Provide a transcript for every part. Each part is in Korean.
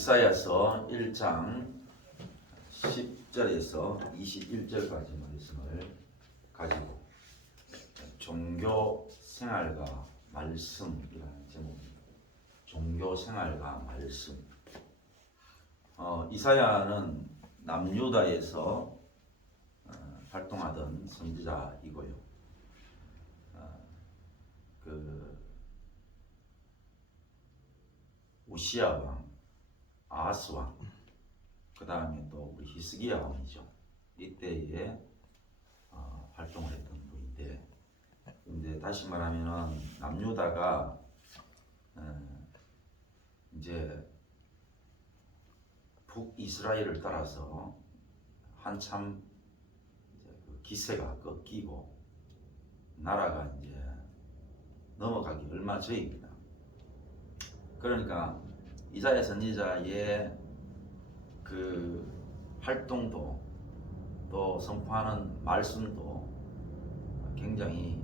이사야서 1장 10절에서 21절까지 말씀을 가지고 종교 생활과 말씀이라는 제목입니다. 종교 생활과 말씀. 이사야는 남유다에서 활동하던 선지자이고요. 우시야 왕, 아하스 왕, 그 다음에 또 우리 히스기야 왕이죠. 이때에 활동을 했던 분인데, 이제 다시 말하면은 남유다가 이제 북이스라엘을 따라서 한참 기세가 꺾이고 나라가 이제 넘어가기 얼마 전입니다. 그러니까 이사야 선지자의 그 활동도 또 선포하는 말씀도 굉장히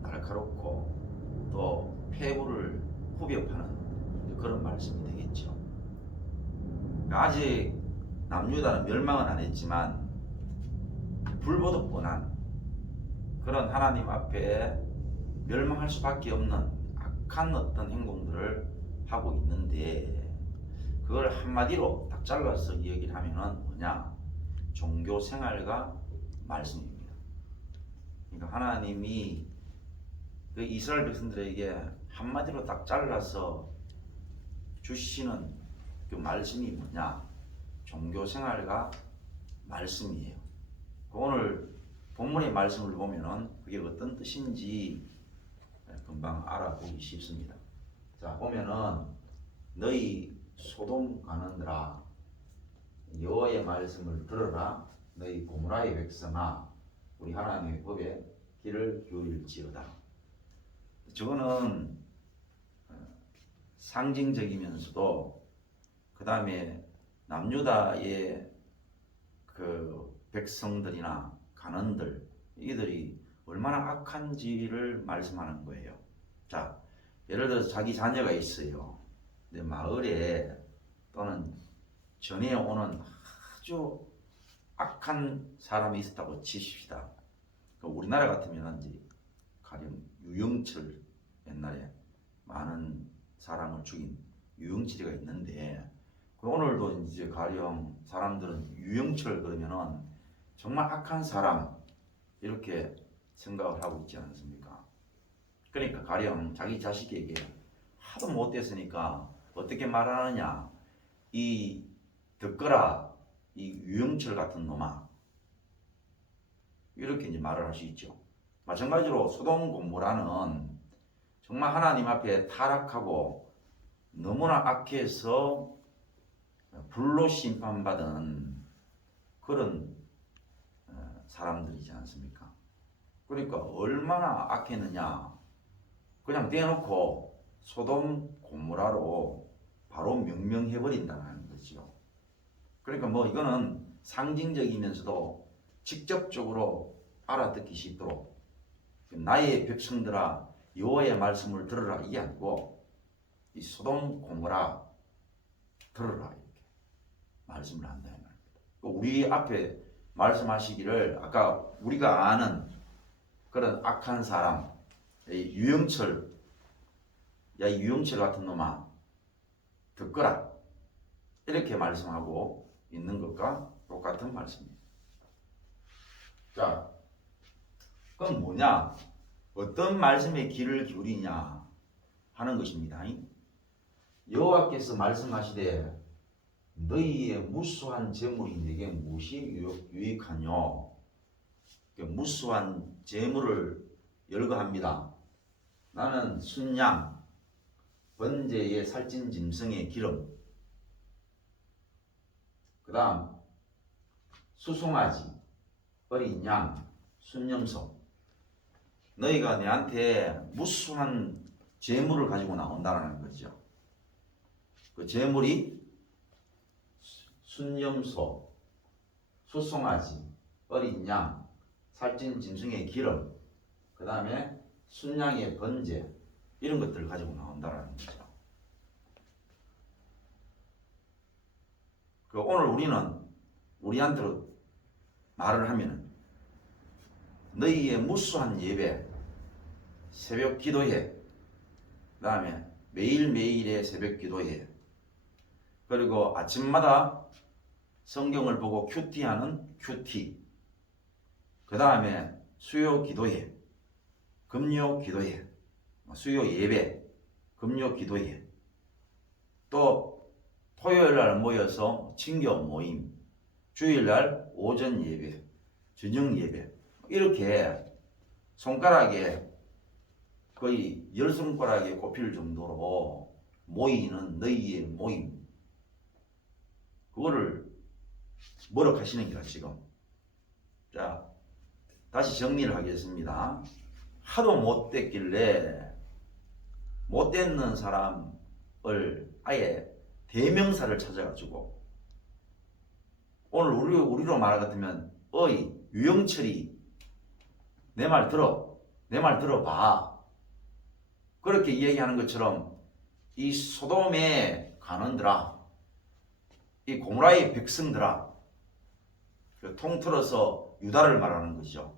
날카롭고 또 폐부를 후벼파는 그런 말씀이 되겠죠. 아직 남유다는 멸망은 안 했지만 불보듯 뻔한 그런 하나님 앞에 멸망할 수밖에 없는 악한 어떤 행동들을 하고 있는데, 그걸 한마디로 딱 잘라서 이야기를 하면은 뭐냐? 종교 생활과 말씀입니다. 그러니까 하나님이 그 이스라엘 백성들에게 한마디로 딱 잘라서 주시는 그 말씀이 뭐냐? 종교 생활과 말씀이에요. 오늘 본문의 말씀을 보면은 그게 어떤 뜻인지 금방 알아보기 쉽습니다. 자, 보면은 너희 소돔 가는들아 여호와의 말씀을 들으라. 너희 고모라의 백성아 우리 하나님의 법에 귀를 기울일지어다. 저거는 상징적이면서도 그 다음에 남유다의 그 백성들이나 간원들, 이들이 얼마나 악한지를 말씀하는 거예요. 자, 예를 들어서 자기 자녀가 있어요. 근데 마을에 또는 전에 오는 아주 악한 사람이 있었다고 치십시다. 우리나라 같으면 이제 가령 유영철, 옛날에 많은 사람을 죽인 유영철이가 있는데, 오늘도 이제 가령 사람들은 유영철 그러면은 정말 악한 사람 이렇게 생각을 하고 있지 않습니까? 그러니까 가령 자기 자식에게 하도 못됐으니까 어떻게 말하느냐? 이 듣거라, 이 유영철 같은 놈아, 이렇게 이제 말을 할 수 있죠. 마찬가지로 소돔 고모라는 정말 하나님 앞에 타락하고 너무나 악해서 불로 심판받은 그런 사람들이지 않습니까? 그러니까 얼마나 악했느냐? 그냥 대놓고 소돔 고모라로 바로 명명해버린다는 거죠. 그러니까 뭐 이거는 상징적이면서도 직접적으로 알아듣기 쉽도록 나의 백성들아 여호와의 말씀을 들으라 이게 아니고 이 소돔 고모라 들으라 이렇게 말씀을 한다 이 말입니다. 우리 앞에 말씀하시기를 아까 우리가 아는 그런 악한 사람, 유영철, 야 이 유영철 같은 놈아 듣거라 이렇게 말씀하고 있는 것과 똑같은 말씀입니다. 자, 그럼 뭐냐? 어떤 말씀에 귀를 기울이냐 하는 것입니다. 여호와께서 말씀하시되 너희의 무수한 재물이 내게 무엇이 유익하뇨? 무수한 재물을 열거합니다. 나는 순양, 번제의 살찐 짐승의 기름, 그 다음 수송아지, 어린 양, 순염소. 너희가 내한테 무수한 재물을 가지고 나온다는 거죠. 그 재물이 순염소, 수송아지, 어린 양, 살찐 짐승의 기름, 그 다음에 순양의 번제, 이런 것들을 가지고 나온다는 거죠. 그 오늘 우리는 우리한테로 말을 하면은 너희의 무수한 예배, 새벽 기도회, 그 다음에 매일매일의 새벽 기도회, 그리고 아침마다 성경을 보고 큐티하는 큐티, 그 다음에 수요 기도회, 금요 기도회, 수요 예배, 금요 기도회, 또 토요일날 모여서 친교 모임, 주일날 오전 예배, 저녁 예배, 이렇게 손가락에 거의 10손가락에 꼽힐 정도로 모이는 너희의 모임, 그거를 뭐라고 하시는 거야 지금. 자, 다시 정리를 하겠습니다. 하도 못됐길래 못됐는 사람을 아예 대명사를 찾아가지고 오늘 우리로 말 같으면 어이 유영철이 내 말 들어, 내 말 들어봐, 그렇게 이야기하는 것처럼 이 소돔의 관원들아, 이 고모라의 백성들아, 통틀어서 유다를 말하는 것이죠.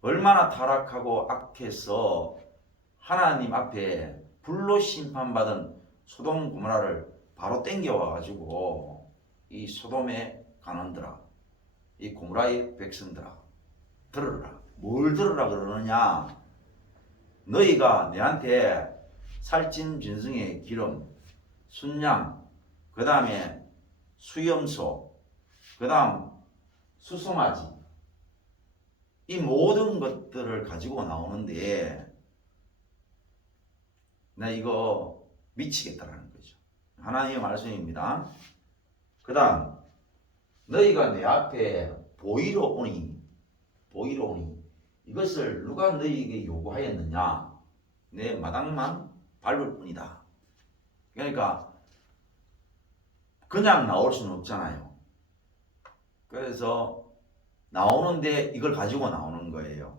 얼마나 타락하고 악해서 하나님 앞에 불로 심판받은 소돔 고모라를 바로 땡겨와가지고 이 소돔의 관원들아, 이 고모라의 백성들아, 들으라. 뭘 들으라 그러느냐? 너희가 내한테 살찐 짐승의 기름, 순양, 그 다음에 수염소, 그 다음 수송아지, 이 모든 것들을 가지고 나오는데 나 이거 미치겠다라는 거죠. 하나님의 말씀입니다. 그 다음 너희가 내 앞에 보이러 오니 이것을 누가 너희에게 요구하였느냐? 내 마당만 밟을 뿐이다. 그러니까 그냥 나올 수는 없잖아요. 그래서 나오는데 이걸 가지고 나오는 거예요.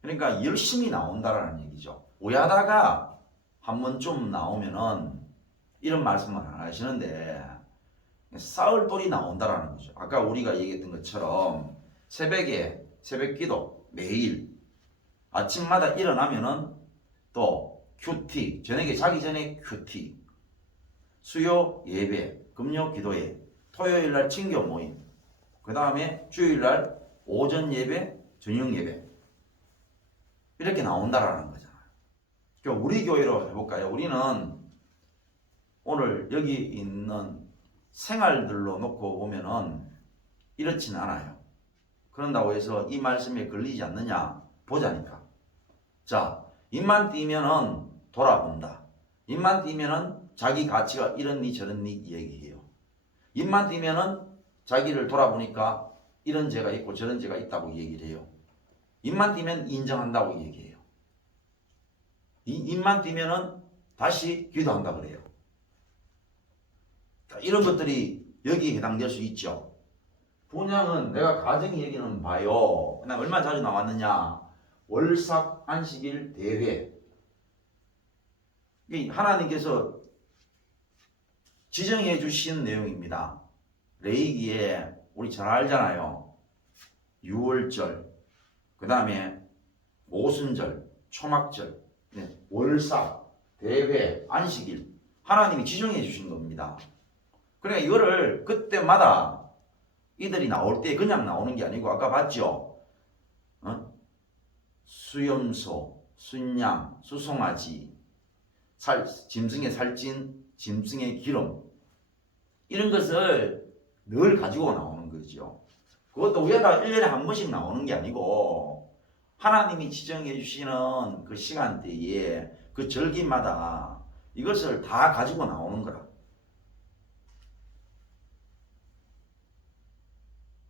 그러니까 열심히 나온다라는 얘기죠. 오야다가 한 번쯤 나오면은 이런 말씀을 안 하시는데 싸울 돌이 나온다라는 거죠. 아까 우리가 얘기했던 것처럼 새벽에 새벽 기도 매일 아침마다 일어나면은 또 큐티, 저녁에 자기 전에 큐티, 수요 예배, 금요 기도회, 토요일날 친교 모임, 그 다음에 주일날 오전 예배, 저녁 예배, 이렇게 나온다라는 거잖아요. 그러니까 우리 교회로 해볼까요? 우리는 오늘 여기 있는 생활들로 놓고 보면은 이렇지는 않아요. 그런다고 해서 이 말씀에 걸리지 않느냐 보자니까. 자, 입만 띄면은 돌아본다. 입만 띄면은 자기 가치가 이런니 저런니 얘기해요. 입만 띄면은 자기를 돌아보니까 이런 죄가 있고 저런 죄가 있다고 얘기를 해요. 입만 띄면 인정한다고 얘기해요. 입만 띄면은 다시 기도한다 그래요. 이런 것들이 여기에 해당될 수 있죠. 분양은 내가 가정 얘기는 봐요. 그냥 얼마나 자주 나왔느냐? 월삭 안식일 대회. 하나님께서 지정해 주신 내용입니다. 레위기에 우리 잘 알잖아요. 유월절, 그 다음에 오순절, 초막절, 월삭, 대회, 안식일, 하나님이 지정해 주신 겁니다. 그러니까 이거를 그때마다 이들이 나올 때 그냥 나오는 게 아니고 아까 봤죠? 수염소, 순양, 수송아지, 짐승의 살찐, 짐승의 기름, 이런 것을 늘 가지고 나오는 거죠. 그것도 위에다 1년에 한 번씩 나오는 게 아니고 하나님이 지정해 주시는 그 시간대에 그 절기마다 이것을 다 가지고 나오는 거라.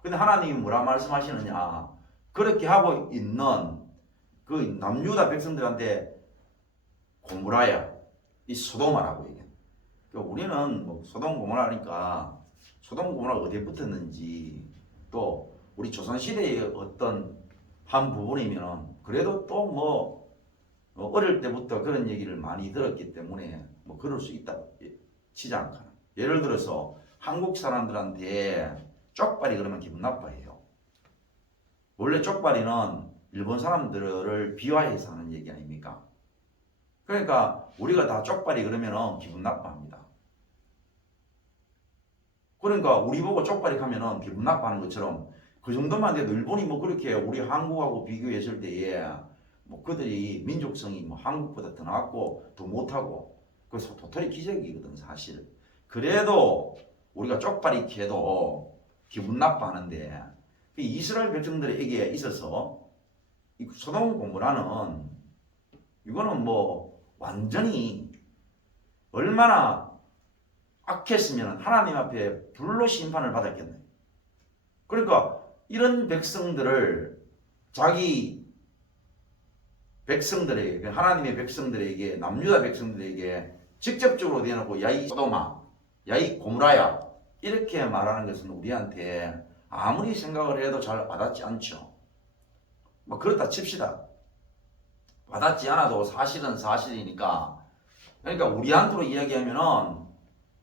근데 하나님이 뭐라 말씀하시느냐? 그렇게 하고 있는 그 남유다 백성들한테 고모라야, 이 소돔아라고 얘기해. 그러니까 우리는 뭐 소돔 고모라니까 소돔 고모라가 어디에 붙었는지, 또 우리 조선시대의 어떤 한 부분이면 그래도 또 뭐 어릴 때부터 그런 얘기를 많이 들었기 때문에 뭐 그럴 수 있다 치지 않거나 예를 들어서 한국 사람들한테 쪽발이 그러면 기분 나빠해요. 원래 쪽발이는 일본 사람들을 비하해서 하는 얘기 아닙니까? 그러니까 우리가 다 쪽발이 그러면 기분 나빠합니다. 그러니까 우리 보고 쪽발이 가면은 기분 나빠하는 것처럼 그 정도만 돼도 일본이 뭐 그렇게 우리 한국하고 비교했을 때에 뭐 그들이 민족성이 뭐 한국보다 더 나았고 더 못하고 그래서 도토리 기적이거든 사실. 그래도 우리가 쪽발이 캐도 기분 나빠하는데 이스라엘 백성들에게 있어서 이 소돔 고모라는 이거는 뭐 완전히 얼마나 악했으면 하나님 앞에 불로 심판을 받았겠네. 그러니까 이런 백성들을 자기 백성들에게 하나님의 백성들에게 남유다 백성들에게 직접적으로 대놓고 야이 소돔아 야이 고무라야 이렇게 말하는 것은 우리한테 아무리 생각을 해도 잘 와닿지 않죠. 뭐 그렇다 칩시다. 와닿지 않아도 사실은 사실이니까. 그러니까 우리한테로 이야기하면은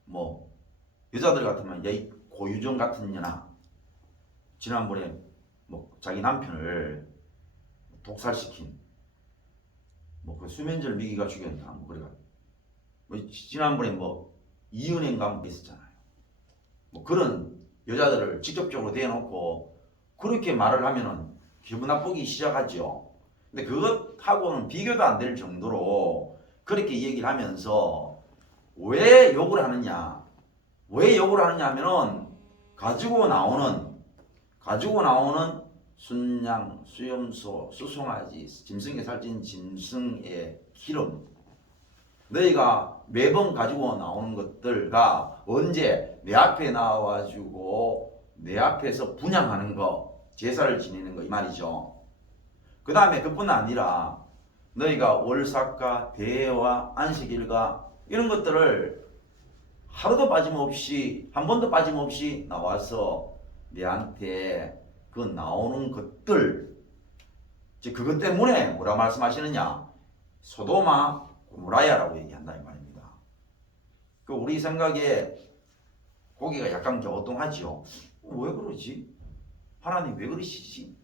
뭐 여자들 같으면 야이 고유정 같은 년아 지난번에 뭐 자기 남편을 독살시킨 뭐 그 수면제를 미기가 죽였나 뭐 그래가 뭐 지난번에 뭐 이은행가 뭐 있었잖아요. 뭐 그런 여자들을 직접적으로 대놓고 그렇게 말을 하면은 기분 나쁘기 시작하죠. 근데 그것하고는 비교도 안 될 정도로 그렇게 얘기를 하면서 왜 욕을 하느냐? 왜 욕을 하느냐 하면은 가지고 나오는 순양, 수염소, 수송아지, 짐승에 살찐 짐승의 기름 너희가 매번 가지고 나오는 것들과 언제 내 앞에 나와가지고 내 앞에서 분향하는 거 제사를 지내는 거 이 말이죠. 그 다음에 그뿐 아니라 너희가 월삭과 대회와 안식일과 이런 것들을 하루도 빠짐없이 한 번도 빠짐없이 나와서 내한테 그 나오는 것들 즉 그것 때문에 뭐라 말씀하시느냐 소돔아 고모라야라고 얘기한다 이 말입니다. 그 우리 생각에 고기가 약간 갸우뚱하지요. 왜 그러지? 하나님 왜 그러시지?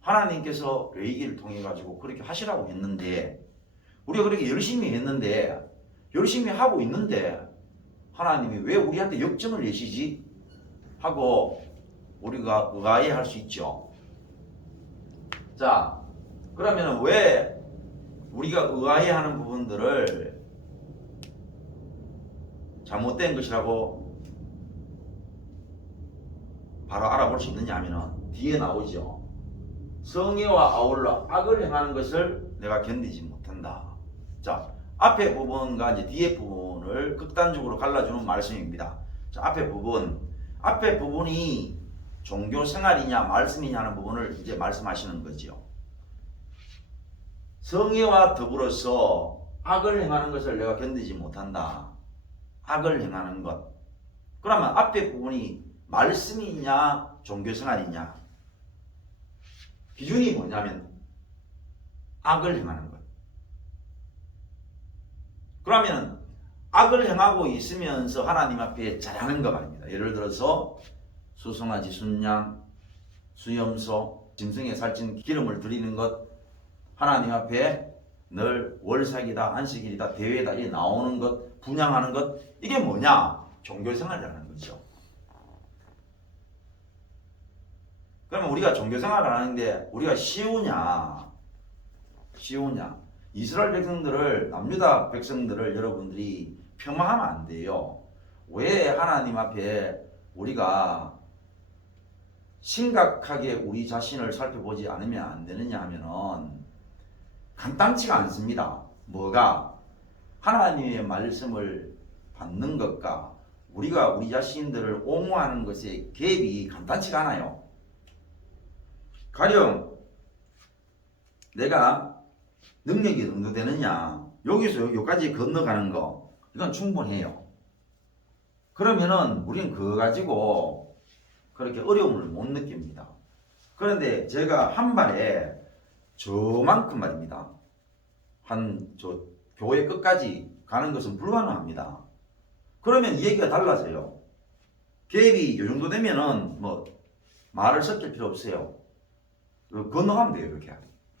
하나님께서 레위기를 통해 가지고 그렇게 하시라고 했는데 우리가 그렇게 열심히 했는데 열심히 하고 있는데 하나님이 왜 우리한테 역정을 내시지? 하고 우리가 의아해할 수 있죠. 자, 그러면 왜 우리가 의아해하는 부분들을 잘못된 것이라고 바로 알아볼 수 있느냐 하면 뒤에 나오죠. 성의와 아울러 악을 행하는 것을 내가 견디지 못한다. 자, 앞에 부분과 이제 뒤에 부분을 극단적으로 갈라주는 말씀입니다. 자, 앞에 부분이 종교 생활이냐 말씀이냐 하는 부분을 이제 말씀하시는 거죠. 성의와 더불어서 악을 행하는 것을 내가 견디지 못한다. 악을 행하는 것. 그러면 앞에 부분이 말씀이냐 종교 생활이냐. 기준이 뭐냐면 악을 행하는 것. 그러면 악을 행하고 있으면서 하나님 앞에 자랑하는 것 말입니다. 예를 들어서 수송아지, 순양, 수염소, 짐승에 살찐 기름을 드리는 것, 하나님 앞에 늘 월삭이다, 안식일이다, 대회다 이 나오는 것, 분향하는 것 이게 뭐냐? 종교생활이라는 거죠. 그러면 우리가 종교생활을 하는데 우리가 쉬우냐? 이스라엘 백성들을 남유다 백성들을 여러분들이 폄하하면 안 돼요. 왜 하나님 앞에 우리가 심각하게 우리 자신을 살펴보지 않으면 안 되느냐 하면은 간단치가 않습니다. 뭐가? 하나님의 말씀을 받는 것과 우리가 우리 자신들을 옹호하는 것의 갭이 간단치가 않아요. 가령 내가 능력이 정도 되느냐 여기서 여기까지 건너가는 거 이건 충분해요. 그러면은 우리는 그거 가지고 그렇게 어려움을 못 느낍니다. 그런데 제가 한 발에 저만큼 말입니다. 한 저 교회 끝까지 가는 것은 불가능합니다. 그러면 이 얘기가 달라져요. 갭이 이 정도 되면은 뭐 말을 섞일 필요 없어요. 건너가면 돼요, 이렇게.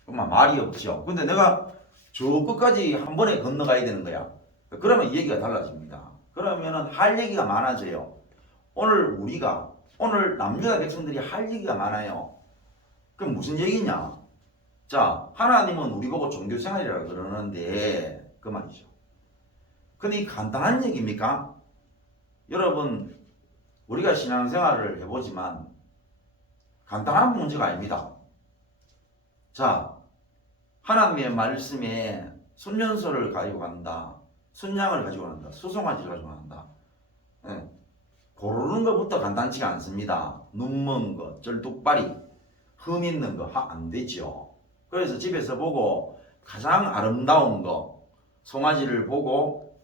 그러면 말이 없죠. 근데 내가 저 끝까지 한 번에 건너가야 되는 거야. 그러면 이 얘기가 달라집니다. 그러면은 할 얘기가 많아져요. 오늘 남유다 백성들이 할 얘기가 많아요. 그럼 무슨 얘기냐? 자, 하나님은 우리 보고 종교생활이라고 그러는데 그 말이죠. 근데 이 간단한 얘기입니까? 여러분, 우리가 신앙생활을 해보지만 간단한 문제가 아닙니다. 자, 하나님의 말씀에 순년소를 가지고 간다. 순양을 가지고 간다. 수송아지를 가지고 간다. 네. 고르는 것부터 간단치가 않습니다. 눈먼 거, 쩔뚝발이, 흠 있는 거 안 되죠. 그래서 집에서 보고 가장 아름다운 거, 송아지를 보고,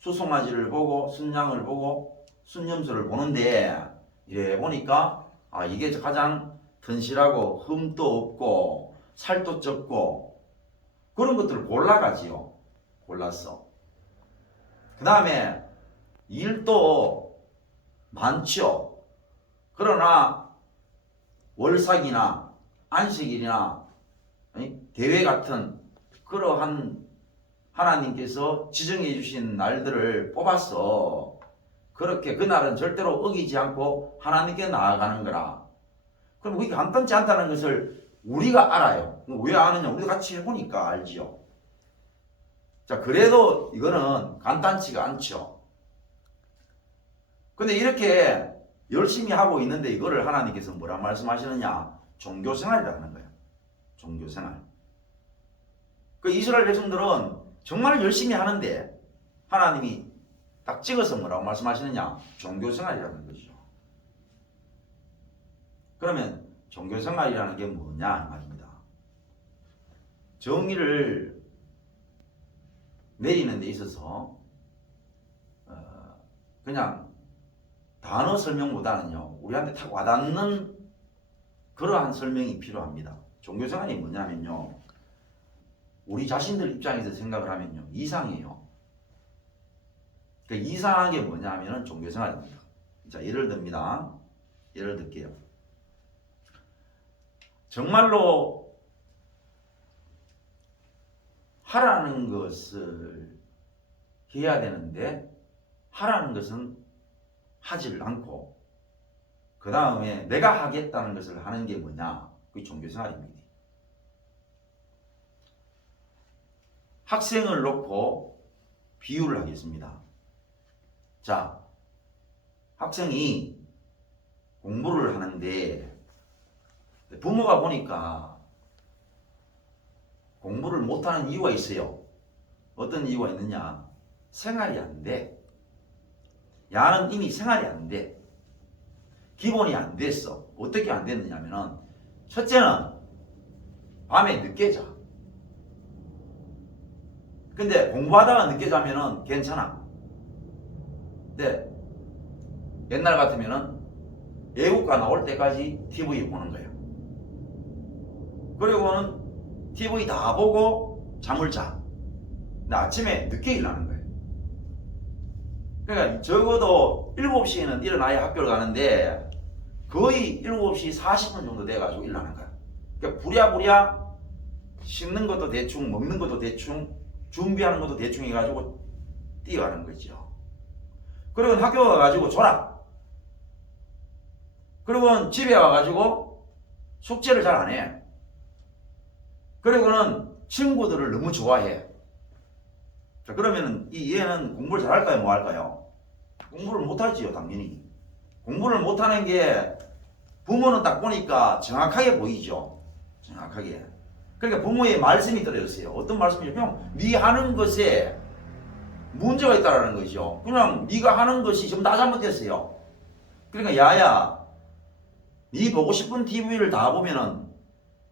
수송아지를 보고, 순양을 보고, 순념소를 보는데 이래 보니까 이게 가장 튼실하고 흠도 없고 살도 적고 그런 것들을 골라가지요. 골랐어. 그 다음에 일도 많죠. 그러나 월삭이나 안식일이나 대회 같은 그러한 하나님께서 지정해 주신 날들을 뽑아서 그렇게 그날은 절대로 어기지 않고 하나님께 나아가는 거라. 그럼 그게 간단치 않다는 것을 우리가 알아요. 왜 아느냐? 우리도 같이 해보니까 알지요. 자, 그래도 이거는 간단치가 않죠. 근데 이렇게 열심히 하고 있는데 이거를 하나님께서 뭐라 말씀하시느냐? 종교생활이라는 거예요. 종교생활. 그 이스라엘 백성들은 정말 열심히 하는데 하나님이 딱 찍어서 뭐라고 말씀하시느냐? 종교생활이라는 거죠. 그러면 종교생활이라는 게 뭐냐 말입니다. 정의를 내리는 데 있어서 그냥 단어 설명보다는요, 우리한테 탁 와닿는 그러한 설명이 필요합니다. 종교생활이 뭐냐면요, 우리 자신들 입장에서 생각을 하면요, 이상해요. 그 이상한 게 뭐냐면은 종교생활입니다. 자, 예를 듭니다. 예를 들게요. 정말로 하라는 것을 해야 되는데 하라는 것은 하지를 않고 그 다음에 내가 하겠다는 것을 하는 게 뭐냐? 그게 종교생활입니다. 학생을 놓고 비유를 하겠습니다. 자, 학생이 공부를 하는데 부모가 보니까 공부를 못하는 이유가 있어요. 어떤 이유가 있느냐? 생활이 안 돼. 야는 이미 생활이 안 돼. 기본이 안 됐어. 어떻게 안 됐느냐면은 첫째는 밤에 늦게 자. 근데 공부하다가 늦게 자면은 괜찮아. 근데 옛날 같으면은 애국가 나올 때까지 TV 보는 거예요. 그리고는 TV 다 보고 잠을 자. 근데 아침에 늦게 일어나는 거예요. 그러니까 적어도 7시에는 일어나야 학교를 가는데 거의 7시 40분 정도 돼가지고 일어나는 거예요. 그러니까 부랴부랴 씻는 것도 대충, 먹는 것도 대충, 준비하는 것도 대충 해가지고 뛰어가는 거죠. 그리고 학교 가가지고 졸아. 그리고는 집에 와가지고 숙제를 잘 안 해. 그리고는 친구들을 너무 좋아해. 자, 그러면은 이 얘는 공부를 잘할까요? 뭐 할까요? 공부를 못하지요, 당연히. 공부를 못하는 게 부모는 딱 보니까 정확하게 보이죠. 정확하게. 그러니까 부모의 말씀이 들어있어요. 어떤 말씀이죠? 그냥 네 하는 것에 문제가 있다라는 거죠. 그냥 네가 하는 것이 좀 다 잘못됐어요. 그러니까 야야, 네 보고 싶은 TV를 다 보면은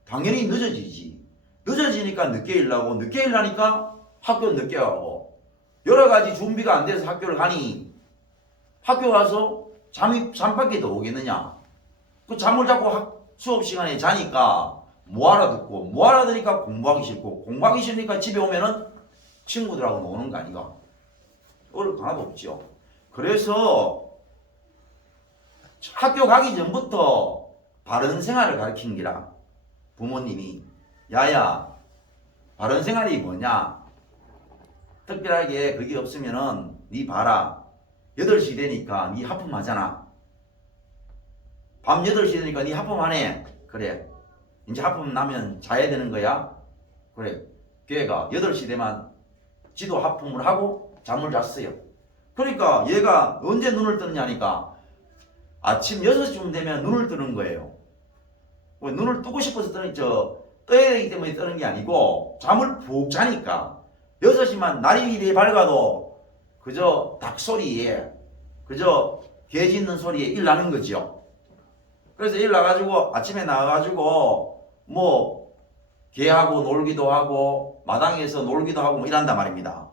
당연히 늦어지지. 늦어지니까 늦게 일나고, 늦게 일나니까 학교 늦게 가고, 여러 가지 준비가 안 돼서 학교를 가니 학교 가서 잠밖에 더 오겠느냐? 그 잠을 자고 수업 시간에 자니까 뭐 알아듣고, 뭐 알아들으니까 공부하기 싫고, 공부하기 싫으니까 집에 오면은 친구들하고 노는 거 아니가? 어려울 거 하나도 없죠. 그래서 학교 가기 전부터 바른 생활을 가르치는 기라. 부모님이 야야 바른 생활이 뭐냐, 특별하게 그게 없으면은 니 봐라 8시 되니까 니 하품하잖아. 밤 8시 되니까 니 하품하네. 그래 이제 하품 나면 자야 되는 거야. 그래 걔가 8시 되면 지도 하품을 하고 잠을 잤어요. 그러니까 얘가 언제 눈을 뜨느냐니까 아침 6시쯤 되면 눈을 뜨는 거예요. 눈을 뜨고 싶어서 떠야 되기 때문에 뜨는 게 아니고 잠을 푹 자니까 6시만 날이 이리 밝아도 그저 닭 소리에 그저 개 짖는 소리에 일나는 거죠. 그래서 일나가지고 아침에 나가가지고 뭐 개하고 놀기도 하고 마당에서 놀기도 하고 뭐 이런단 말입니다.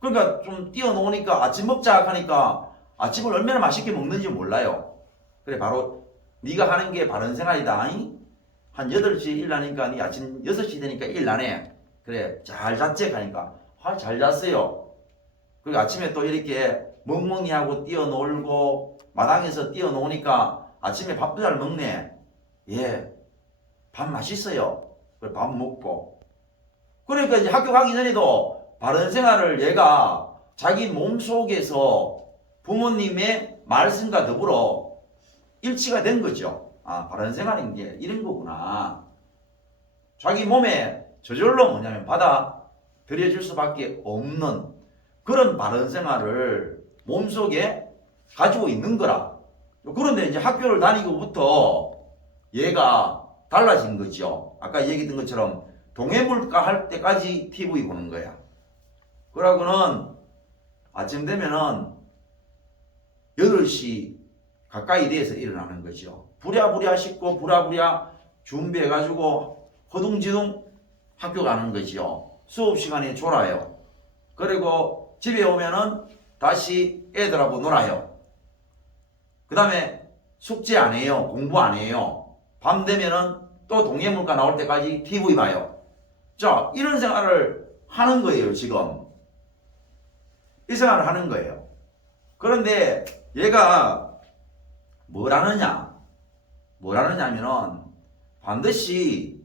그러니까 좀 뛰어놓으니까 아침 먹자 하니까 아침을 얼마나 맛있게 먹는지 몰라요. 그래 바로 네가 하는 게 바른 생활이다. 한 8시에 일나니까 네 아침 6시 되니까 일나네. 그래 잘 잤지? 하니까 잘 잤어요. 그리고 아침에 또 이렇게 멍멍이하고 뛰어놀고 마당에서 뛰어놓으니까 아침에 밥도 잘 먹네. 예, 밥 맛있어요. 그래 밥 먹고. 그러니까 이제 학교 가기 전에도 바른 생활을 얘가 자기 몸속에서 부모님의 말씀과 더불어 일치가 된 거죠. 아, 바른 생활인 게 이런 거구나. 자기 몸에 저절로 뭐냐면 받아들여질 수밖에 없는 그런 바른 생활을 몸속에 가지고 있는 거라. 그런데 이제 학교를 다니고부터 얘가 달라진 거죠. 아까 얘기했던 것처럼 동해물가 할 때까지 TV 보는 거야. 그러고는 아침 되면은 8시 가까이 돼서 일어나는 거죠. 부랴부랴 씻고 부랴부랴 준비해가지고 허둥지둥 학교 가는 거죠. 수업 시간에 졸아요. 그리고 집에 오면은 다시 애들하고 놀아요. 그 다음에 숙제 안 해요. 공부 안 해요. 밤 되면은 또 동해물가 나올 때까지 TV 봐요. 자, 이런 생활을 하는 거예요, 지금. 이 생활을 하는 거예요. 그런데 얘가 뭘 하느냐 하면은 반드시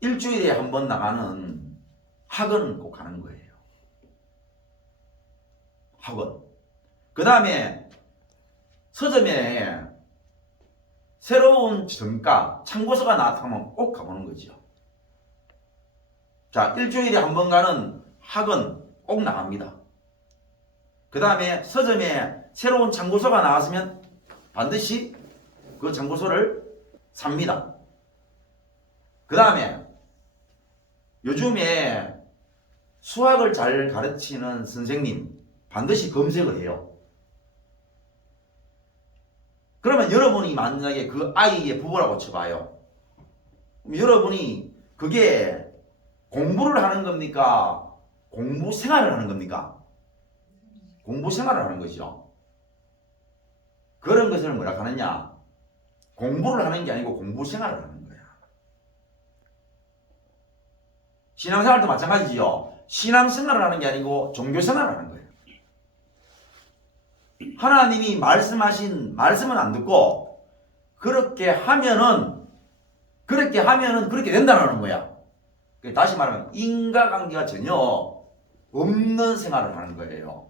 일주일에 한 번 나가는 학원은 꼭 가는 거예요. 학원. 그 다음에 서점에 새로운 정가, 참고서가 나타나면 꼭 가보는 거죠. 자, 일주일에 한 번 가는 학원 꼭 나갑니다. 그 다음에 서점에 새로운 참고서가 나왔으면 반드시 그 참고서를 삽니다. 그 다음에 요즘에 수학을 잘 가르치는 선생님 반드시 검색을 해요. 그러면 여러분이 만약에 그 아이의 부모라고 쳐봐요. 그럼 여러분이 그게 공부를 하는 겁니까? 공부 생활을 하는 겁니까? 공부 생활을 하는 것이죠. 그런 것을 뭐라 하느냐? 공부를 하는 게 아니고 공부 생활을 하는 거야. 신앙생활도 마찬가지죠. 신앙생활을 하는 게 아니고 종교생활을 하는 거예요. 하나님이 말씀하신 말씀은 안 듣고 그렇게 하면은 그렇게 된다는 거야. 다시 말하면 인과관계가 전혀 없는 생활을 하는 거예요.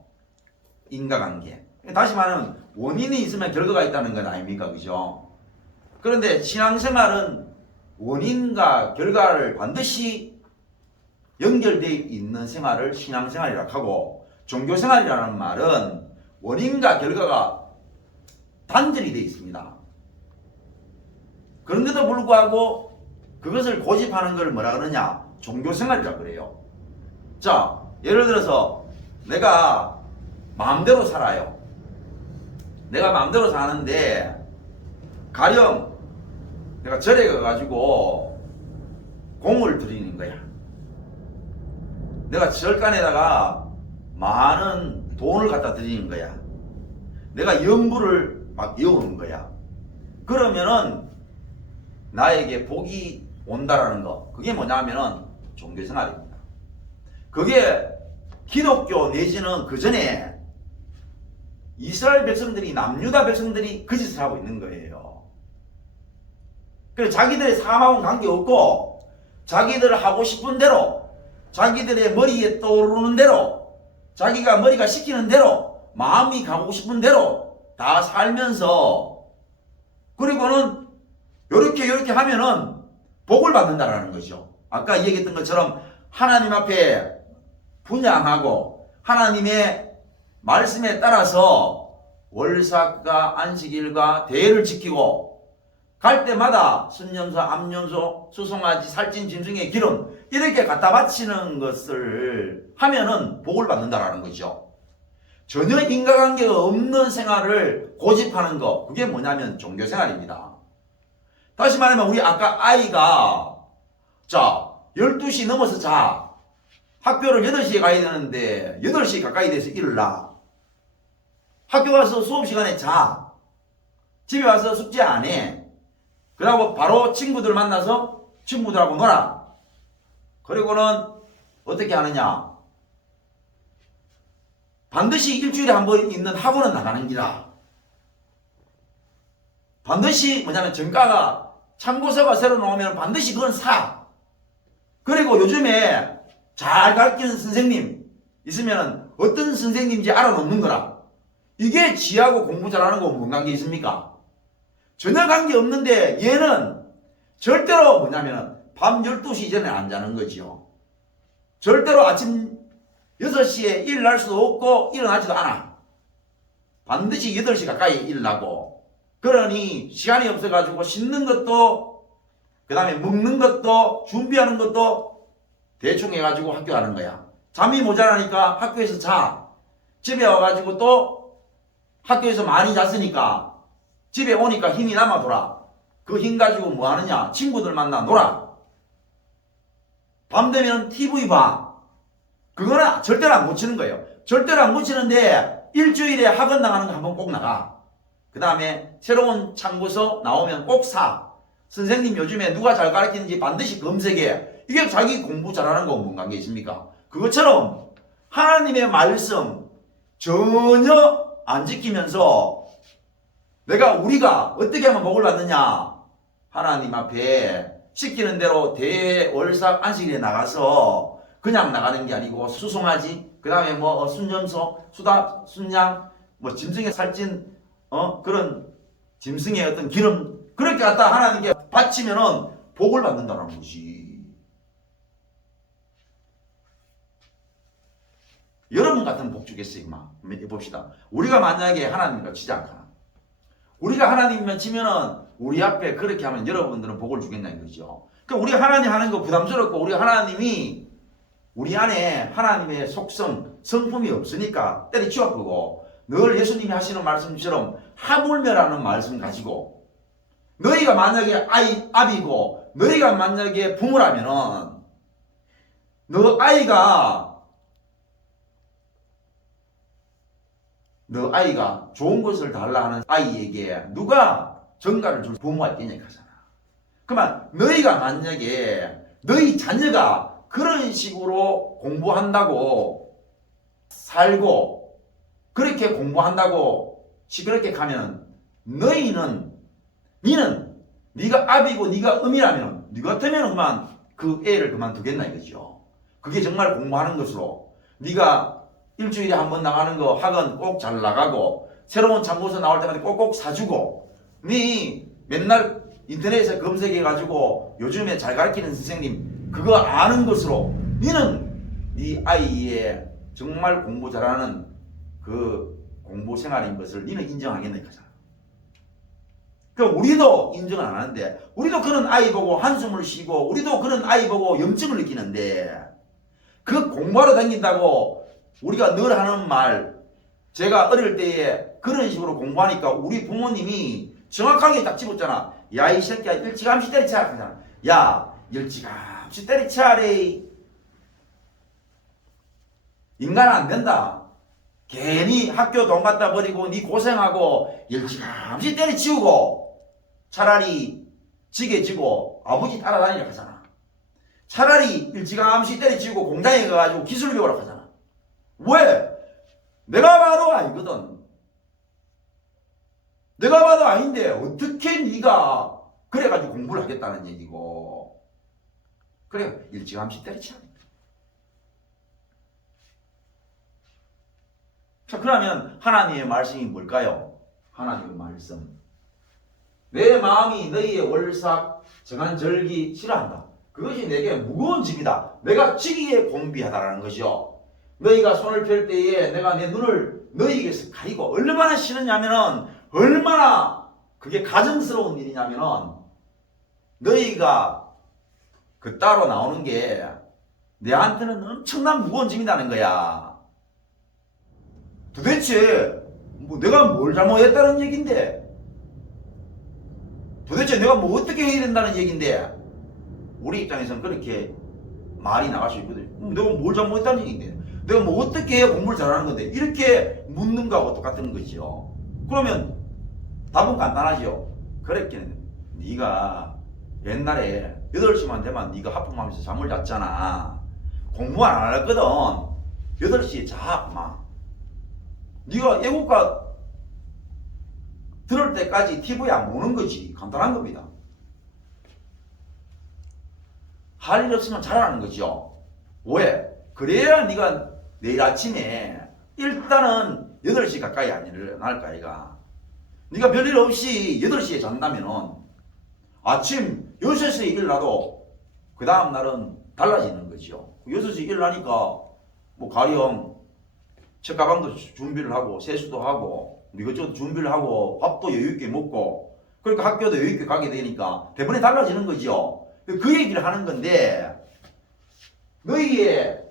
인과관계. 다시 말하면 원인이 있으면 결과가 있다는 건 아닙니까? 그죠? 그런데 신앙생활은 원인과 결과를 반드시 연결되어 있는 생활을 신앙생활이라고 하고, 종교생활이라는 말은 원인과 결과가 단절이 되어 있습니다. 그런데도 불구하고 그것을 고집하는 걸 뭐라 그러냐? 종교생활이라고 그래요. 자, 예를 들어서 내가 마음대로 살아요. 내가 마음대로 사는데 가령 내가 절에 가가지고 공을 들이는 거야. 내가 절간에다가 많은 돈을 갖다 드리는 거야. 내가 연부를 막 이어오는 거야. 그러면은 나에게 복이 온다라는 거, 그게 뭐냐면은 종교생활입니다. 그게 기독교 내지는 그 전에 이스라엘 백성들이, 남유다 백성들이 그 짓을 하고 있는 거예요. 그래서 자기들의 삶하고는 관계없고 자기들 하고 싶은 대로, 자기들의 머리에 떠오르는 대로, 자기가 머리가 시키는 대로, 마음이 가고 싶은 대로 다 살면서, 그리고는 요렇게 하면은 복을 받는다라는 거죠. 아까 얘기했던 것처럼 하나님 앞에 분양하고 하나님의 말씀에 따라서 월삭과 안식일과 대회를 지키고 갈 때마다 순념소, 암념소, 수송아지, 살찐 짐승의 기름 이렇게 갖다 바치는 것을 하면은 복을 받는다라는 거죠. 전혀 인과관계가 없는 생활을 고집하는 거, 그게 뭐냐면 종교생활입니다. 다시 말하면 우리 아까 아이가 12시 넘어서 자, 학교를 8시에 가야 되는데 8시 가까이 돼서 일어나, 학교 가서 수업 시간에 자, 집에 와서 숙제 안 해, 그러고 바로 친구들 만나서 친구들하고 놀아. 그리고는 어떻게 하느냐, 반드시 일주일에 한 번 있는 학원은 나가는 기라. 반드시 뭐냐면 전과가 참고서가 새로 나오면 반드시 그건 사. 그리고 요즘에 잘 가르치는 선생님 있으면 어떤 선생님인지 알아놓는 거라. 이게 지하고 공부 잘하는 거 뭔 관계 있습니까? 전혀 관계 없는데 얘는 절대로 뭐냐면 밤 12시 전에 안 자는 거죠. 절대로 아침 6시에 일어날 수도 없고 일어나지도 않아. 반드시 8시 가까이 일어나고, 그러니 시간이 없어가지고 씻는 것도 그 다음에 먹는 것도 준비하는 것도 대충 해가지고 학교 가는 거야. 잠이 모자라니까 학교에서 자. 집에 와가지고 또 학교에서 많이 잤으니까 집에 오니까 힘이 남아돌아. 그 힘 가지고 뭐 하느냐, 친구들 만나 놀아. 밤 되면 TV 봐. 그거는 절대로 안 고치는 거예요. 절대로 안 고치는데 일주일에 학원 나가는 거 한번 꼭 나가. 그 다음에 새로운 참고서 나오면 꼭 사. 선생님 요즘에 누가 잘 가르치는지 반드시 검색해. 이게 자기 공부 잘하는 거 뭔 관계 있습니까? 그것처럼 하나님의 말씀 전혀 안 지키면서 우리가 어떻게 하면 복을 받느냐, 하나님 앞에 시키는 대로 대회, 월삭, 안식일에 나가서 그냥 나가는 게 아니고 수송아지, 그 다음에 뭐 순념소, 수다, 순양, 뭐 짐승에 살찐 그런 짐승의 어떤 기름, 그렇게 갖다 하나님께 바치면은 복을 받는다는 거지. 여러분 같은 복 주겠어요, 임마. 봅시다. 우리가 만약에 하나님과 치지 않거나, 우리가 하나님만 치면은 우리 앞에 그렇게 하면 여러분들은 복을 주겠냐는 거죠. 그러니까 우리가 하나님 하는 거 부담스럽고, 우리가 하나님이 우리 안에 하나님의 속성, 성품이 없으니까 때려치워버리고, 늘 예수님이 하시는 말씀처럼 하물며라는 말씀 가지고, 너희가 만약에 아비고 너희가 만약에 부모라면은 너 아이가 좋은 것을 달라 하는 아이에게 누가 전가를 줄 부모가 있겠냐 하잖아. 그러면 너희가 만약에 너희 자녀가 그런 식으로 공부한다고 살고 그렇게 공부한다고 시끄럽게 가면 니는 네가 아비고 네가 음이라면 네 같으면 그만 그 애를 그만두겠나 이거죠. 그게 정말 공부하는 것으로 네가 일주일에 한 번 나가는 거 학원 꼭 잘 나가고 새로운 참고서 나올 때마다 꼭꼭 사주고, 네 맨날 인터넷에서 검색해가지고 요즘에 잘 가르치는 선생님 그거 아는 것으로 니는 네 아이의 정말 공부 잘하는 그 공부 생활인 것을 니는 인정하겠나 이거잖아. 그럼 우리도 인정을 안 하는데, 우리도 그런 아이 보고 한숨을 쉬고 우리도 그런 아이 보고 염증을 느끼는데, 그 공부하러 다닌다고 우리가 늘 하는 말, 제가 어릴 때에 그런 식으로 공부하니까 우리 부모님이 정확하게 딱 집었잖아. 야 이 새끼야 일찌감치 때리치라. 야 일찌감치 때리치라래. 인간 안 된다. 괜히 학교 돈 갖다 버리고 니 고생하고 일찌감치 때려치우고 차라리 지게 지고 아버지 따라다니라 하잖아. 차라리 일찌감치 때려치우고 공장에 가가지고 기술 배우라 하잖아. 왜? 내가 봐도 아니거든. 내가 봐도 아닌데 어떻게 네가 그래가지고 공부를 하겠다는 얘기고. 그래 일찌감치 때리지 않을까. 자, 그러면 하나님의 말씀이 뭘까요? 하나님의 말씀. 내 마음이 너희의 월삭 정한절기 싫어한다. 그것이 내게 무거운 짐이다. 내가 지기에 공비하다라는 것이요. 너희가 손을 펼 때에 내가 내 눈을 너희에게서 가리고 얼마나 싫으냐면은 얼마나 그게 가증스러운 일이냐면은 너희가 그 따로 나오는 게 내한테는 엄청난 무거운 짐이라는 거야. 도대체 뭐 내가 뭘 잘못했다는 얘긴데? 도대체 내가 뭐 어떻게 해야 된다는 얘긴데? 우리 입장에서는 그렇게 말이 나갈 수 있거든. 내가 뭘 잘못했다는 얘긴데? 내가 뭐 어떻게 해야 공부를 잘하는 건데? 이렇게 묻는 거하고 똑같은 거죠. 그러면 답은 간단하죠. 그랬게 네가 옛날에 8시만 되면 네가 하품하면서 잠을 잤잖아. 공부 안 했거든. 8시에 자, 막. 네가 애국가 들을 때까지 TV에 안 보는 거지. 간단한 겁니다. 할 일 없으면 자라는 거죠. 왜? 그래야 네가 내일 아침에 일단은 8시 가까이 안 일어날 거 아이가. 네가 별일 없이 8시에 잔다면은 아침 6시에 일어나도 그 다음 날은 달라지는 거죠. 6시에 일어나니까 뭐 가령 책가방도 준비를 하고 세수도 하고 이것저것 준비를 하고 밥도 여유있게 먹고 그러니까 학교도 여유있게 가게 되니까 대본이 달라지는 거죠. 그 얘기를 하는 건데 너희의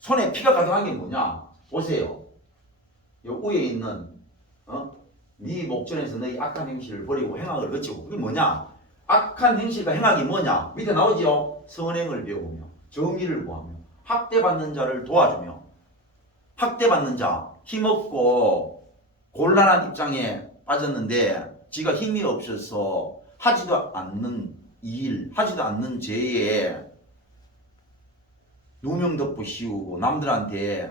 손에 피가 가득한 게 뭐냐? 보세요. 요 위에 있는 네 목전에서 너희 악한 행실을 버리고 행악을 거치고 그게 뭐냐? 악한 행실과 행악이 뭐냐? 밑에 나오죠? 선행을 배우며 정의를 구하며 학대받는 자를 도와주며 학대받는 자 힘없고 곤란한 입장에 빠졌는데 지가 힘이 없어서 하지도 않는 일, 하지도 않는 죄에 누명 덮고 씌우고 남들한테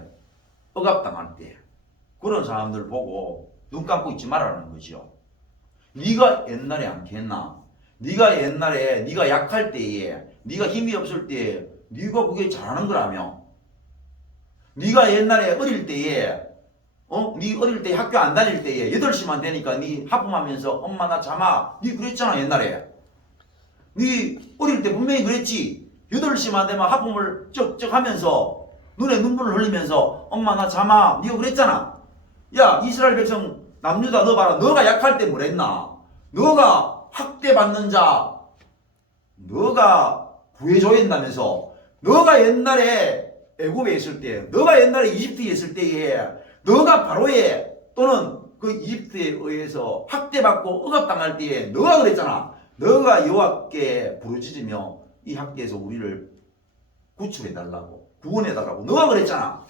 억압당할 때 그런 사람들 보고 눈 감고 있지 말라는 거죠. 네가 옛날에 안 했나? 네가 옛날에 네가 약할 때에 네가 힘이 없을 때 네가 그게 잘하는 거라며. 네가 옛날에 어릴 때에 네 어릴 때 학교 안 다닐 때에 8시만 되니까 네 하품하면서 엄마 나 잠아. 네 그랬잖아 옛날에. 네 어릴 때 분명히 그랬지. 8시만 되면 하품을 쩍쩍 하면서 눈에 눈물을 흘리면서 엄마 나 잠아. 네가 그랬잖아. 야 이스라엘 백성 남유다 너 봐라. 너가 약할 때 뭐랬나? 너가 학대받는 자 너가 구해줘야 한다면서 너가 옛날에 애굽에 있을 때 너가 옛날에 이집트에 있을 때에 너가 바로에 또는 그 이집트에 의해서 학대받고 억압당할 때에 너가 그랬잖아. 너가 여호와께 부르짖으며 이 학대에서 우리를 구출해달라고 구원해달라고 너가 그랬잖아.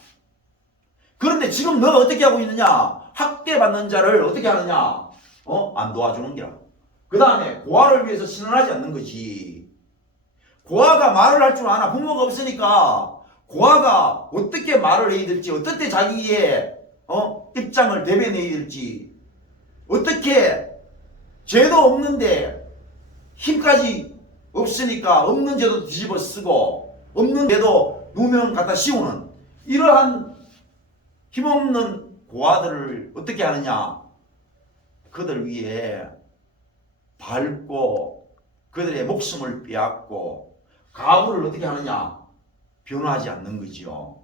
그런데 지금 너가 어떻게 하고 있느냐? 학대받는 자를 어떻게 하느냐? 안 도와주는 게라. 그 다음에 고아를 위해서 신원하지 않는 거지. 고아가 말을 할 줄 아나. 부모가 없으니까 고아가 어떻게 말을 해야 될지 어떻게 자기의 입장을 대변해야 될지 어떻게 죄도 없는데 힘까지 없으니까 없는 죄도 뒤집어 쓰고 없는 죄도 누명 갖다 씌우는 이러한 힘없는 고아들을 어떻게 하느냐? 그들 위에 밟고 그들의 목숨을 빼앗고 가부를 어떻게 하느냐? 변화하지 않는 거지요.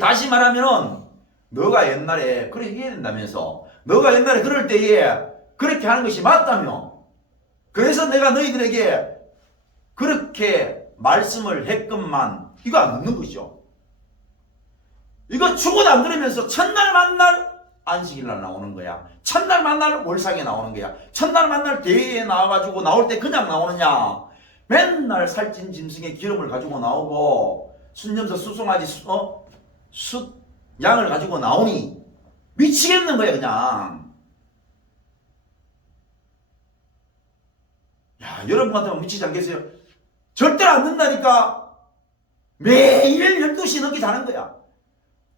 다시 말하면은 너가 옛날에 그렇게 해야 된다면서 너가 옛날에 그럴 때에 그렇게 하는 것이 맞다며 그래서 내가 너희들에게 그렇게 말씀을 했건만 이거 안 듣는 거죠. 이거 죽어도 안 들으면서 첫날 만날 안식일날 나오는 거야. 첫날 만날 월상에 나오는 거야. 첫날 만날 대회에 나와가지고 나올 때 그냥 나오느냐. 맨날 살찐 짐승의 기름을 가지고 나오고 순념서 수송아지 숫 양을 가지고 나오니 미치겠는 거야 그냥. 야 여러분 같으면 미치지 않겠어요? 절대로 안 된다니까. 매일 12시 넘게 자는 거야.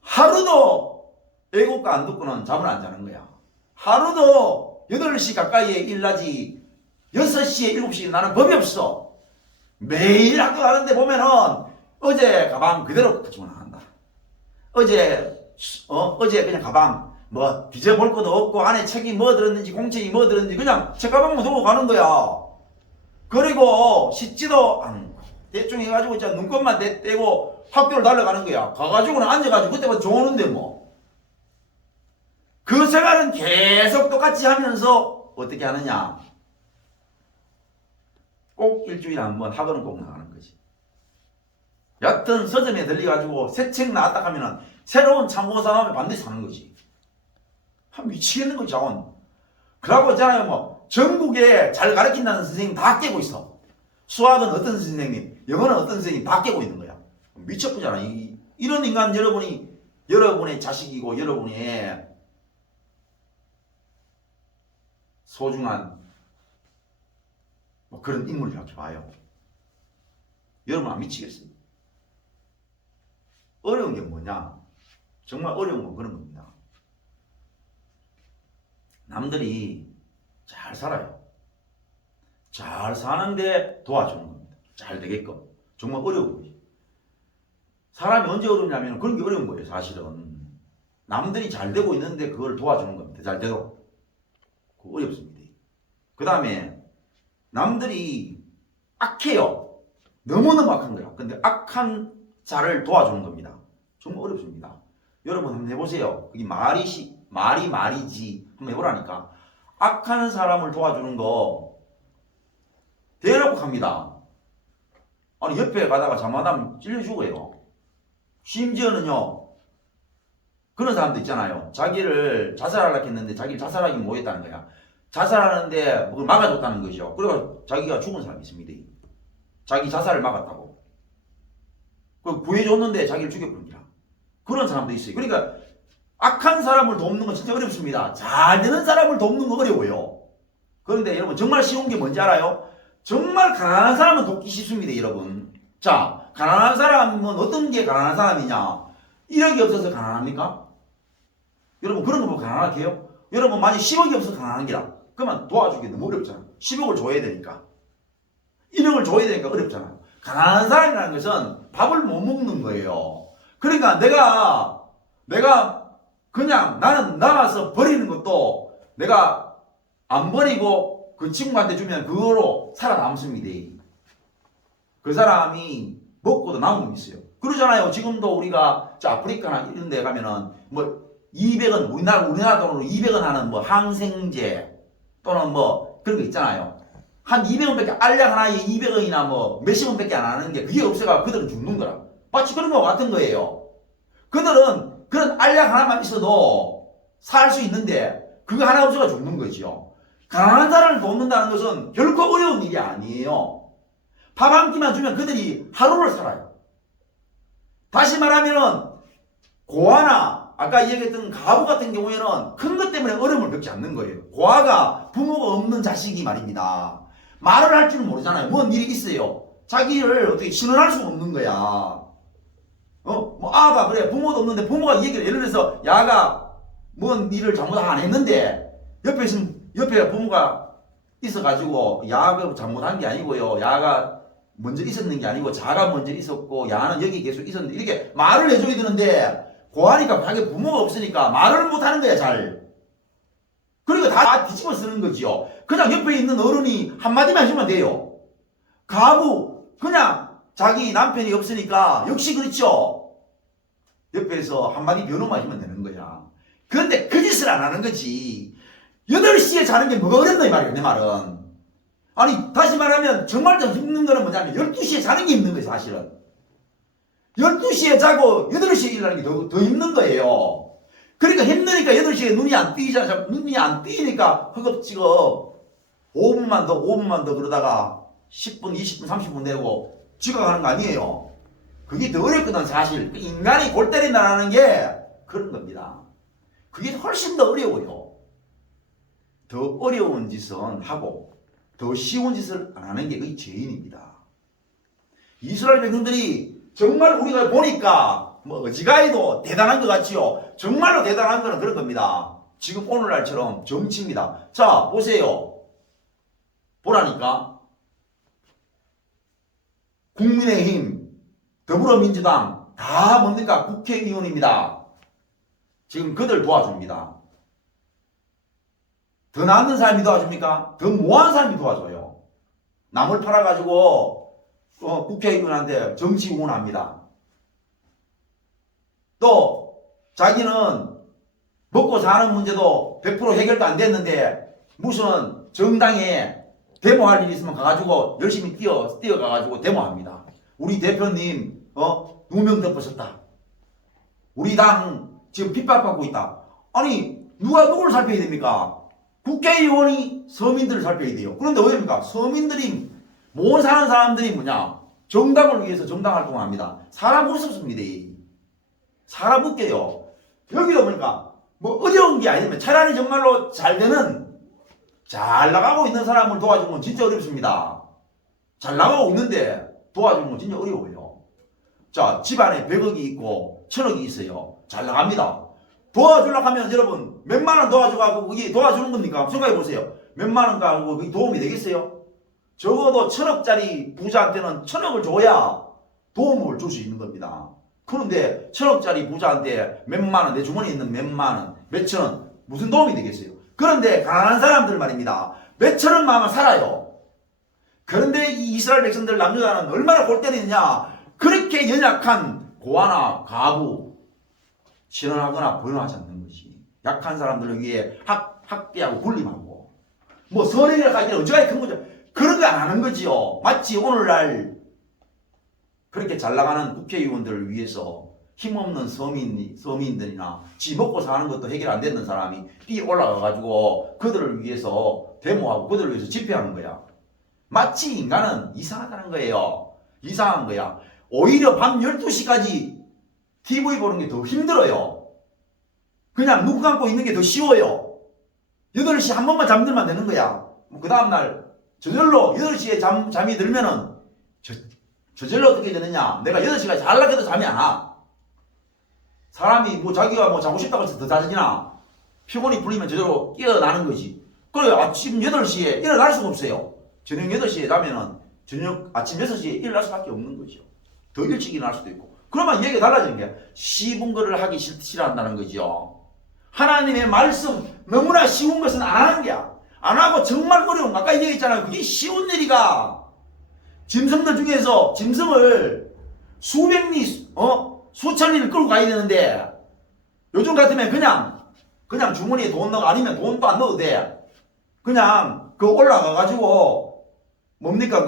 하루도 애국가 안 듣고는 잠을 안 자는 거야. 하루도 8시 가까이에 일나지 6시에 7시에 나는 법이 없어. 매일 학교 가는데 보면은 어제 가방 그대로 가지고 나간다. 어제 그냥 가방 뭐 뒤져볼 것도 없고 안에 책이 뭐 들었는지 공책이 뭐 들었는지 그냥 책가방만 들고 가는 거야. 그리고 씻지도 않고 대충 해가지고 진짜 눈곱만 떼고 학교를 달려가는 거야. 가가지고는 앉아가지고 그때부터 좋은데 뭐. 그 생활은 계속 똑같이 하면서 어떻게 하느냐. 꼭 일주일에 한 번 학원은 꼭 나가는 거지. 여튼 서점에 들려가지고 새 책 나왔다 하면은 새로운 참고사 나오면 반드시 사는 거지. 미치겠는 거지, 자원. 그러고 있잖아요, 뭐. 전국에 잘 가르친다는 선생님 다 깨고 있어. 수학은 어떤 선생님, 영어는 어떤 선생님 다 깨고 있는 거야. 미쳤구잖아. 이런 인간 여러분의 자식이고 여러분의 소중한 뭐 그런 인물이라고 봐요. 여러분 안 미치겠어요? 어려운 게 뭐냐? 정말 어려운 건 그런 겁니다. 남들이 잘 살아요. 잘 사는데 도와주는 겁니다. 잘 되게끔. 정말 어려운 거지. 사람이 언제 어렵냐면 그런 게 어려운 거예요, 사실은. 남들이 잘 되고 있는데 그걸 도와주는 겁니다. 잘 되도록. 그거 어렵습니다. 그 다음에 남들이 악해요. 너무너무 악한 거야. 근데 악한 자를 도와주는 겁니다. 정말 어렵습니다. 여러분 한번 해보세요. 그게 말이지. 한번 해보라니까. 악한 사람을 도와주는 거 대놓고 합니다. 아니 옆에 가다가 잘못하면 찔려 죽어요. 심지어는요. 그런 사람도 있잖아요. 자기를 자살하려고 했는데 자기를 자살하기 못했다는 거야. 자살하는데 그걸 막아줬다는 거죠. 그리고 자기가 죽은 사람이 있습니다. 자기 자살을 막았다고. 구해줬는데 자기를 죽여버린 거야. 그런 사람도 있어요. 그러니까 악한 사람을 돕는 건 진짜 어렵습니다. 잘 되는 사람을 돕는 건 어려워요. 그런데 여러분 정말 쉬운 게 뭔지 알아요? 정말 가난한 사람은 돕기 쉽습니다, 여러분. 자, 가난한 사람은 어떤 게 가난한 사람이냐? 1억이 없어서 가난합니까? 여러분 그런 거 보고 가난하게요? 여러분 만약 10억이 없어서 가난한 게라 그러면 도와주기 너무 어렵잖아. 10억을 줘야 되니까. 1억을 줘야 되니까 어렵잖아요. 가난한 사람이라는 것은 밥을 못 먹는 거예요. 그러니까 내가 그냥 나는 나가서 버리는 것도 내가 안 버리고 그 친구한테 주면 그거로 살아남습니다. 그 사람이 먹고도 남은 게 있어요. 그러잖아요. 지금도 우리가 저 아프리카나 이런 데 가면은 뭐 200원, 우리나라 돈으로 200원 하는 뭐 항생제 또는 뭐 그런 거 있잖아요. 한 200원밖에 알약 하나에 200원이나 뭐 몇십 원밖에 안 하는 게 그게 없어가 그들은 죽는 거라. 마치 그런 거 같은 거예요. 그들은 그런 알약 하나만 있어도 살 수 있는데 그거 하나 없어가 죽는 거죠. 가난한 사람을 돕는다는 것은 결코 어려운 일이 아니에요. 밥 한 끼만 주면 그들이 하루를 살아요. 다시 말하면은 고아나 아까 얘기했던 가부 같은 경우에는 큰 것 때문에 어려움을 겪지 않는 거예요. 고아가 부모가 없는 자식이 말입니다. 말을 할 줄은 모르잖아요. 뭔 일이 있어요. 자기를 어떻게 신원할 수 없는 거야. 뭐 아가 그래 부모도 없는데 부모가 얘기를 예를 들어서 야가 뭔 일을 잘못 안 했는데 옆에 부모가 있어가지고 야가 잘못한 게 아니고요. 야가 먼저 있었는 게 아니고 자가 먼저 있었고 야는 여기 계속 있었는데 이렇게 말을 해줘야 되는데 고하니까 자기 부모가 없으니까 말을 못하는 거야 잘. 그러니까 다 뒤집어 쓰는 거지요. 그냥 옆에 있는 어른이 한마디만 해주면 돼요. 가부 그냥 자기 남편이 없으니까 역시 그렇죠. 옆에서 한마디 변호만 하면 되는 거야. 그런데 그 짓을 안 하는 거지. 8시에 자는 게 뭐가 어렵나 이 말이야 내 말은. 아니 다시 말하면 정말 더 힘든 거는 뭐냐면 12시에 자는 게 힘든 거예요 사실은. 12시에 자고 8시에 일어나는 게 더 힘든 거예요. 그러니까 힘드니까 8시에 눈이 안 뜨이잖아. 눈이 안 뜨이니까 허겁지겁 5분만 더 그러다가 10분, 20분, 30분 내고 지각하는 거 아니에요. 그게 더 어렵거든 사실. 인간이 골 때린다는 게 그런 겁니다. 그게 훨씬 더 어려워요. 더 어려운 짓은 하고 더 쉬운 짓을 안 하는 게 그게 죄인입니다. 이스라엘 백성들이 정말 우리가 보니까 뭐 어지간해도 대단한 것 같지요. 정말로 대단한 거는 그런 겁니다. 지금 오늘날처럼 정치입니다. 자, 보세요. 보라니까. 국민의힘, 더불어민주당 다 뭡니까? 국회의원입니다. 지금 그들 도와줍니다. 더 낫는 사람이 도와줍니까? 더 못한 사람이 도와줘요. 남을 팔아가지고 국회의원한테 정치 후원합니다. 또 자기는 먹고 사는 문제도 100% 해결도 안 됐는데 무슨 정당에 데모할 일이 있으면 가가지고 열심히 뛰어가가지고 데모합니다. 우리 대표님 누명 덮으셨다. 우리 당 지금 핍박받고 있다. 아니 누가 누구를 살펴야 됩니까? 국회의원이 서민들을 살펴야 돼요. 그런데 왜 됩니까? 서민들이 못 사는 사람들이 뭐냐? 정당을 위해서 정당 활동을 합니다. 사람 없습니다. 사람 없게요. 여기도 보니까 뭐 어려운 게 아니면 차라리 정말로 잘 나가고 있는 사람을 도와주는 건 진짜 어렵습니다. 잘 나가고 있는데 도와주는 건 진짜 어려워요. 자, 집안에 100억이 있고 1000억이 있어요. 잘 나갑니다. 도와주려고 하면 여러분 몇만 원 도와줘가지고 그게 도와주는 겁니까? 생각해 보세요. 몇만 원 가지고 그게 도움이 되겠어요? 적어도 1000억짜리 부자한테는 1000억을 줘야 도움을 줄 수 있는 겁니다. 그런데 1000억짜리 부자한테 몇만 원, 내 주머니에 있는 몇만 원, 몇천 원 무슨 도움이 되겠어요? 그런데 가난한 사람들 말입니다. 몇천 원만 살아요. 그런데 이 이스라엘 백성들 남유다는 얼마나 골 때리느냐? 그렇게 연약한 고아나 가부 신원하거나 번화하지 않는 것이 약한 사람들을 위해 학대하고 군림하고 뭐 선행을 하기는 어찌까지 큰 거죠. 그런 거 안 하는 거지요. 마치 오늘날 그렇게 잘 나가는 국회의원들을 위해서 힘없는 서민들이나 지 먹고 사는 것도 해결 안 되는 사람이 뛰어 올라가가지고 그들을 위해서 데모하고 그들을 위해서 집회하는 거야. 마치 인간은 이상하다는 거예요. 이상한 거야. 오히려 밤 12시까지 TV 보는 게 더 힘들어요. 그냥 눈 감고 있는 게 더 쉬워요. 8시 한 번만 잠들면 되는 거야. 그 다음날 저절로 8시에 잠이 들면은 저절로 어떻게 되느냐. 내가 8시까지 자려고 해도 잠이 안 와. 사람이 뭐 자기가 뭐 자고 싶다고 해서 더 자지나 피곤이 풀리면 저절로 깨어나는 거지. 그래 아침 8시에 일어날 수가 없어요. 저녁 8시에 자면은 아침 6시에 일어날 수밖에 없는 거죠. 더 일찍 일어날 수도 있고. 그러면 얘기가 달라지는 게 쉬운 거를 하기 싫어한다는 거죠. 하나님의 말씀 너무나 쉬운 것은 안 하는 게야. 안 하고 정말 어려운 거. 아까 얘기했잖아요. 그게 쉬운 일이가. 짐승들 중에서 짐승을 수백 리 수천 리를 끌고 가야 되는데 요즘 같으면 그냥 주머니에 돈 넣어 아니면 돈도 안 넣어도 돼. 그냥 그 올라가 가지고 뭡니까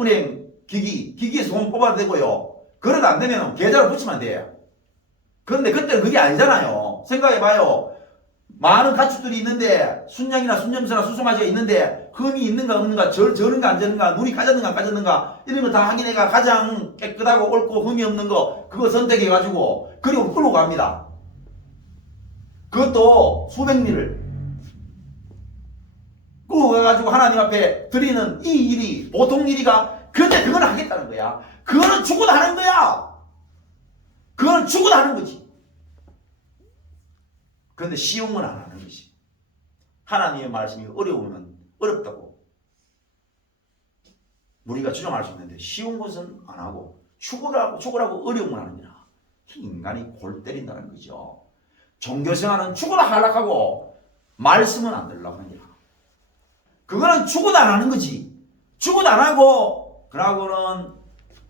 은행 기기에서 돈 뽑아도 되고요. 그러다 안 되면 계좌를 붙이면 돼. 그런데 그때는 그게 아니잖아요. 생각해봐요. 많은 가축들이 있는데 순양이나 순염소나 수송아지가 있는데 흠이 있는가 없는가 저는가 안 저는가 눈이 까졌는가 안 까졌는가 이런 거 다 확인해가 가장 깨끗하고 옳고 흠이 없는 거 그거 선택해가지고 그리고 끌고 갑니다. 그것도 수백 리를 끌고 가가지고 하나님 앞에 드리는 이 일이 보통 일이가. 근데 그건 하겠다는 거야. 그거는 죽어도 하는 거야. 그건 죽어도 하는 거지. 그런데 쉬운 건 안 하는 것이. 하나님의 말씀이 어려우면 어렵다고 우리가 주장할 수 있는데 쉬운 것은 안 하고 죽으라고 어려운 건 하는 거야. 인간이 골 때린다는 거죠. 종교생활은 죽어라 하락하고 말씀은 안 들으려고 하는 거야. 그거는 죽어도 안 하는 거지. 죽어도 안 하고 그러고는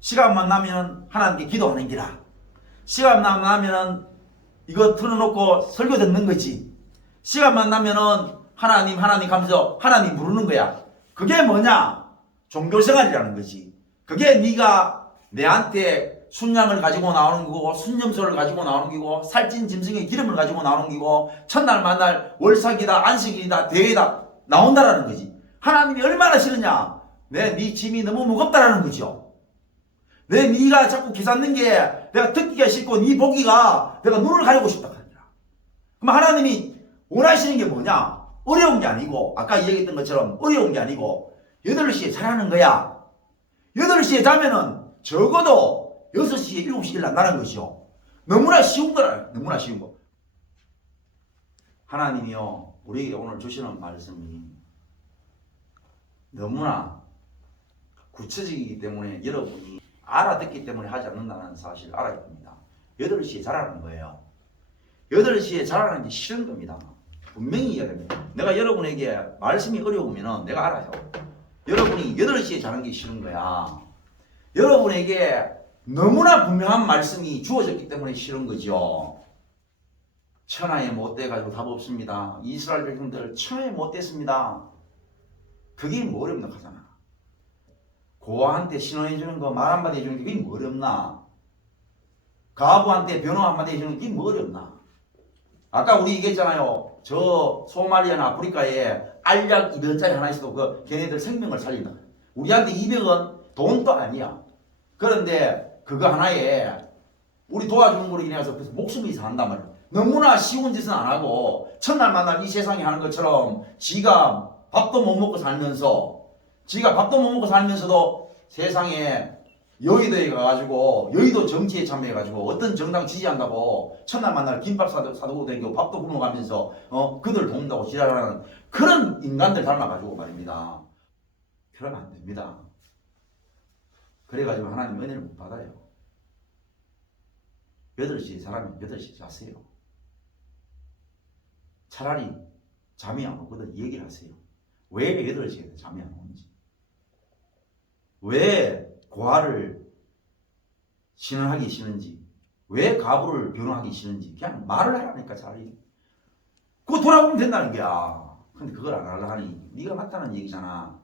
시간만 나면 하나님께 기도하는 기라. 시간만 나면 이거 틀어놓고 설교 듣는 거지. 시간만 나면은 하나님 하면서 하나님 부르는 거야. 그게 뭐냐? 종교생활이라는 거지. 그게 네가 내한테 순양을 가지고 나오는 거고 순염소를 가지고 나오는 거고 살찐 짐승의 기름을 가지고 나오는 거고 첫날 만날 월삭이다 안식일이다 대회다 나온다라는 거지. 하나님이 얼마나 싫으냐? 네 짐이 너무 무겁다라는 거죠. 네가 자꾸 기사는 게 내가 듣기가 싫고 네 보기가 내가 눈을 가리고 싶다 하니라. 그럼 하나님이 원하시는 게 뭐냐? 어려운 게 아니고 아까 얘기했던 것처럼 어려운 게 아니고 8시에 자라는 거야. 8시에 자면은 적어도 6시에 7시에 일어난다는 것이요. 너무나 쉬운 거라. 너무나 쉬운 거. 하나님이요 우리에게 오늘 주시는 말씀이 너무나 구체적이기 때문에 여러분이 알아듣기 때문에 하지 않는다는 사실을 알아야 됩니다. 8시에 자라는 거예요. 8시에 자라는 게 싫은 겁니다. 분명히 이해해야 됩니다. 내가 여러분에게 말씀이 어려우면 내가 알아요. 여러분이 8시에 자는 게 싫은 거야. 여러분에게 너무나 분명한 말씀이 주어졌기 때문에 싫은 거죠. 천하에 못 돼가지고 답 없습니다. 이스라엘 백성들 천하에 못 됐습니다. 그게 뭐 어렵나 하잖아. 고아한테 신원해주는 거 말 한마디 해주는 게 그게 뭐 어렵나. 가부한테 변호 한마디 해주는 게 뭐 어렵나. 아까 우리 얘기했잖아요. 저 소말리아나 아프리카에 알약 200원짜리 하나 있어도 그 걔네들 생명을 살린다. 우리한테 200원 돈도 아니야. 그런데 그거 하나에 우리 도와주는 거로 인해서 목숨이 산단 말이야. 너무나 쉬운 짓은 안 하고 첫날 만날 이 세상에 하는 것처럼 지가 밥도 못 먹고 살면서도 세상에 여의도에 가가지고 여의도 정치에 참여해가지고 어떤 정당 지지한다고 첫날 만날 김밥 사두고 다니고 밥도 굶어가면서 그들 돕는다고 지랄하는 그런 인간들 닮아가지고 말입니다. 그러면 안 됩니다. 그래가지고 하나님 은혜를 못 받아요. 8시에 자라면 8시에 자세요. 차라리 잠이 안 오거든 얘기를 하세요. 왜 8시에 잠이 안 오는지. 왜 고아를 신원하기 싫은지. 왜 가부를 변호하기 싫은지. 그냥 말을 하라니까 차라리. 그거 돌아보면 된다는 거야. 근데 그걸 안 하려 하니 네가 맞다는 얘기잖아.